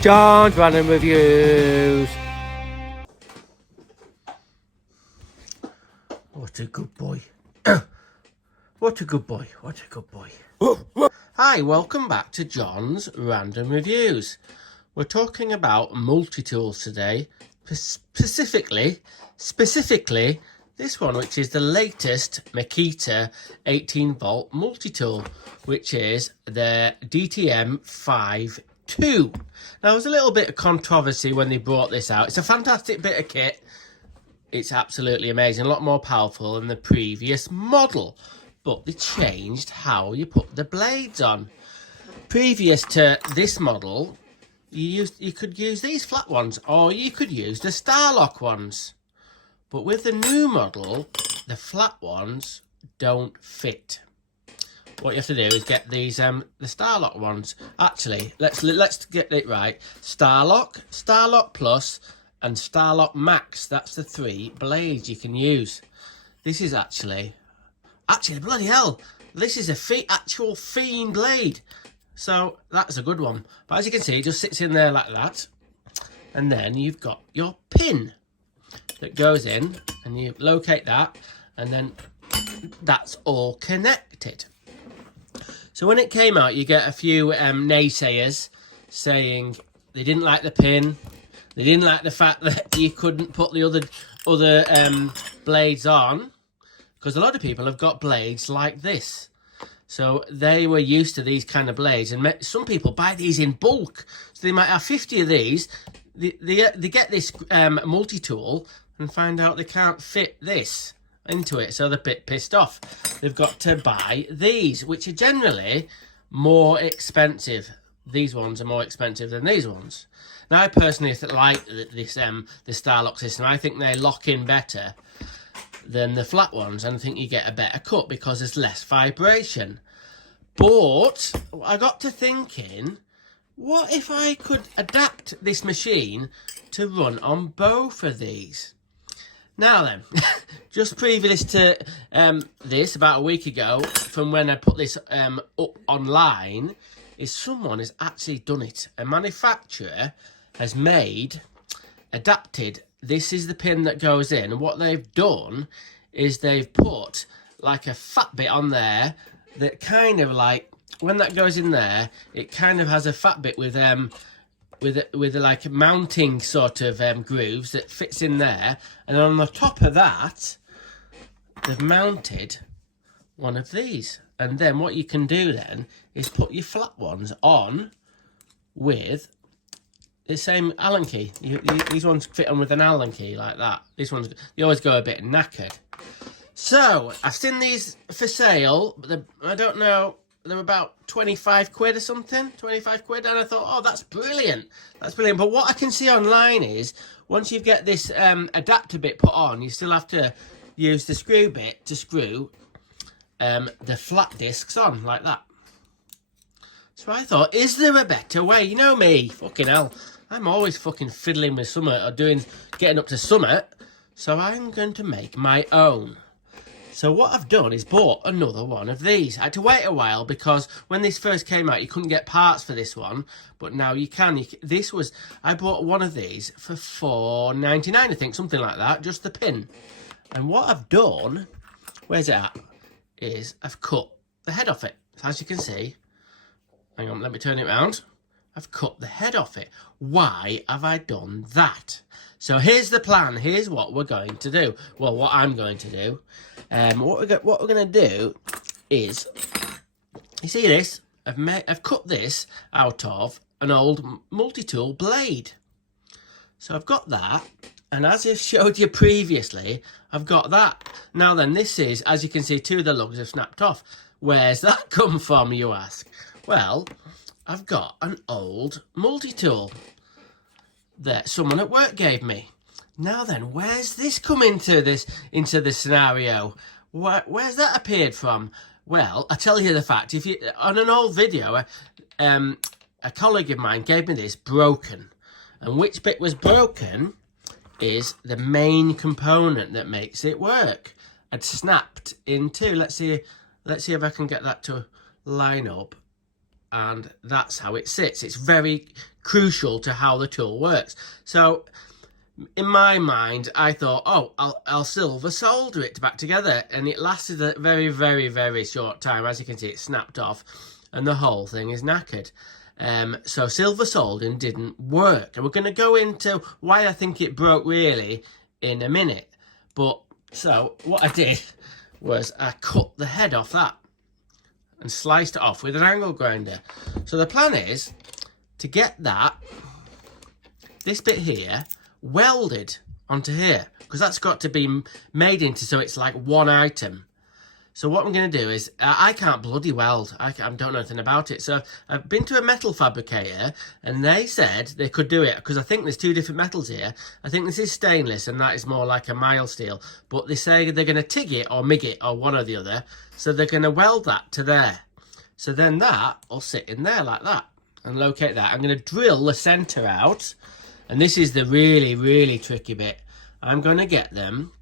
John's Random Reviews. What a good boy. What a good boy. What a good boy. Hi, welcome back to John's Random Reviews. We're talking about multi-tools today. Specifically, this one, which is the latest Makita 18-volt multi-tool, which is the DTM 5.2. Now, there was a little bit of controversy when they brought this out. It's a fantastic bit of kit. It's absolutely amazing, a lot more powerful than the previous model. But they changed how you put the blades on. Previous to this model, you could use these flat ones, or you could use the Starlock ones. But with the new model, the flat ones don't fit. What you have to do is get these the Starlock ones. Actually, let's get it right. Starlock, Starlock Plus, and Starlock Max. That's the 3 blades you can use. This is actually bloody hell. This is a actual Fiend blade. So that's a good one. But as you can see, it just sits in there like that. And then you've got your pin that goes in, and you locate that, and then that's all connected. So when it came out, you get a few naysayers saying they didn't like the pin, they didn't like the fact that you couldn't put the other blades on, because a lot of people have got blades like this. So they were used to these kind of blades, and some people buy these in bulk. So they might have 50 of these. They get this multi-tool and find out they can't fit this into it, so they're a bit pissed off. They've got to buy these, which are generally more expensive. These ones are more expensive than these ones. Now, I personally like this the Starlock system. I think they lock in better than the flat ones, and I think you get a better cut because there's less vibration. But I got to thinking, what if I could adapt this machine to run on both of these? Now then, just previous to this, about a week ago, from when I put this up online, is someone has actually done it. A manufacturer has adapted, this is the pin that goes in, and what they've done is they've put like a fat bit on there that kind of like, when that goes in there, it kind of has a fat bit with like mounting sort of grooves that fits in there, and on the top of that they've mounted one of these. And then what you can do then is put your flat ones on with the same Allen key. These ones fit on with an Allen key like that. These ones, they always go a bit knackered. So I've seen these for sale, but I don't know, they're about 25 quid or something, 25 quid, and I thought, oh, that's brilliant, that's brilliant. But what I can see online is, once you get this adapter bit put on, you still have to use the screw bit to screw the flat discs on, like that. So I thought, is there a better way? You know me, fucking hell, I'm always fucking fiddling with something or getting up to something, so I'm going to make my own. So what I've done is bought another one of these. I had to wait a while because when this first came out, you couldn't get parts for this one, but now you can. I bought one of these for $4.99, I think, something like that, just the pin. And what I've done, where's it at, is I've cut the head off it. So as you can see, hang on, let me turn it around. I've cut the head off it. Why have I done that? So here's the plan. Here's what we're going to do. Well, what I'm going to do. What we're going to do is, you see this? I've cut this out of an old multi-tool blade. So I've got that, and as I showed you previously, I've got that. Now then, this is, as you can see, 2 of the lugs have snapped off. Where's that come from, you ask? Well, I've got an old multi-tool that someone at work gave me. Now then, where's this come into the scenario? Where's that appeared from? Well, I tell you the fact. If you on an old video, a colleague of mine gave me this broken, and which bit was broken is the main component that makes it work. I'd snapped in 2. Let's see if I can get that to line up. And that's how it sits. It's very crucial to how the tool works. So in my mind, I thought, oh, I'll silver solder it back together, and it lasted a very, very, very short time. As you can see, it snapped off, and the whole thing is knackered. So silver soldering didn't work, and we're going to go into why I think it broke really in a minute. But so what I did was I cut the head off that and sliced it off with an angle grinder. So the plan is to get this bit here welded onto here, because that's got to be made into so it's like one item. So what I'm going to do is, I can't bloody weld. I don't know anything about it. So I've been to a metal fabricator, and they said they could do it, because I think there's two different metals here. I think this is stainless, and that is more like a mild steel. But they say they're going to TIG it or MIG it or one or the other. So they're going to weld that to there. So then that will sit in there like that and locate that. I'm going to drill the centre out. And this is the really, really tricky bit. I'm going to get them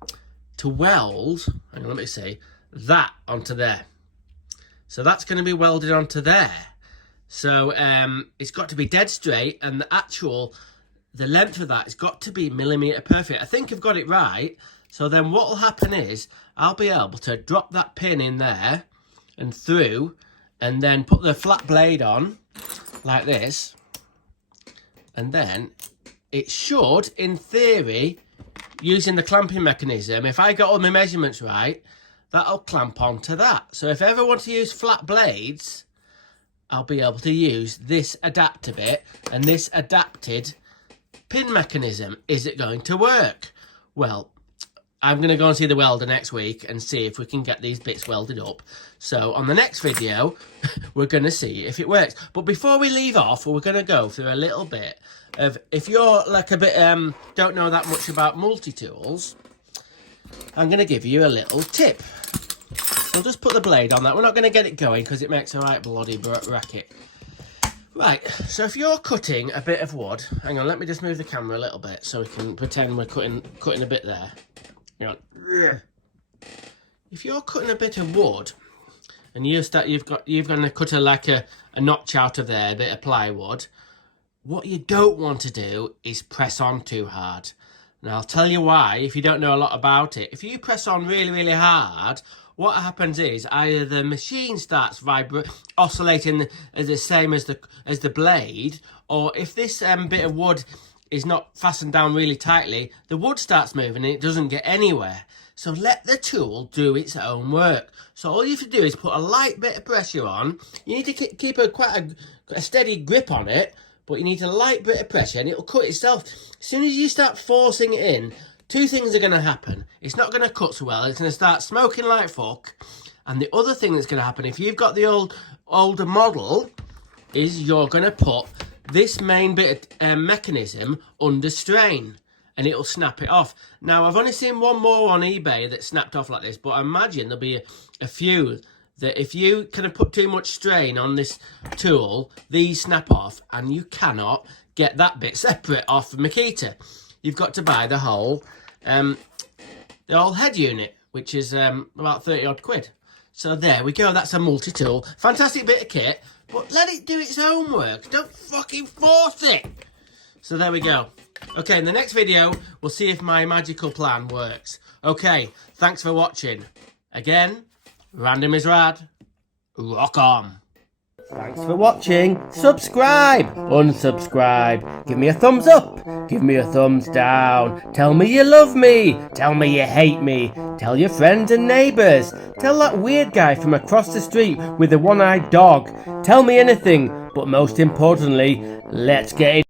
to weld, hang on, let me see, that onto there. So that's going to be welded onto there. So it's got to be dead straight, and the length of that has got to be millimetre perfect. I think I've got it right. So then what will happen is I'll be able to drop that pin in there and through, and then put the flat blade on like this, and then it should, in theory, using the clamping mechanism, if I got all my measurements right, that'll clamp onto that. So if I ever want to use flat blades, I'll be able to use this adapter bit and this adapted pin mechanism. Is it going to work? Well, I'm going to go and see the welder next week and see if we can get these bits welded up. So on the next video, we're going to see if it works. But before we leave off, we're going to go through a little bit of, if you're like a bit, don't know that much about multi-tools, I'm going to give you a little tip. So I'll just put the blade on that. We're not going to get it going because it makes a right bloody racket. Right, so if you're cutting a bit of wood, hang on, let me just move the camera a little bit so we can pretend we're cutting a bit there. Hang on. If you're cutting a bit of wood and you've got to cut a notch out of there, a bit of plywood, what you don't want to do is press on too hard. And I'll tell you why if you don't know a lot about it. If you press on really, really hard, what happens is either the machine starts oscillating the same as the blade, or if this bit of wood is not fastened down really tightly, the wood starts moving and it doesn't get anywhere. So let the tool do its own work. So all you have to do is put a light bit of pressure on. You need to keep quite a steady grip on it, but you need a light bit of pressure and it'll cut itself. As soon as you start forcing it in, two things are going to happen. It's not going to cut so well. It's going to start smoking like fuck. And the other thing that's going to happen, if you've got the older model, is you're going to put this main bit of mechanism under strain and it'll snap it off. Now, I've only seen one more on eBay that snapped off like this, but I imagine there'll be a few that if you kind of put too much strain on this tool, these snap off and you cannot get that bit separate off of Makita. You've got to buy the whole head unit, which is about 30 odd quid. So there we go, that's a multi-tool. Fantastic bit of kit, but let it do its own work. Don't fucking force it. So there we go. Okay, in the next video, we'll see if my magical plan works. Okay, thanks for watching. Again, random is rad. Rock on. Thanks for watching. Subscribe. Unsubscribe. Give me a thumbs up. Give me a thumbs down. Tell me you love me. Tell me you hate me. Tell your friends and neighbours. Tell that weird guy from across the street with the one-eyed dog. Tell me anything. But most importantly, let's get it.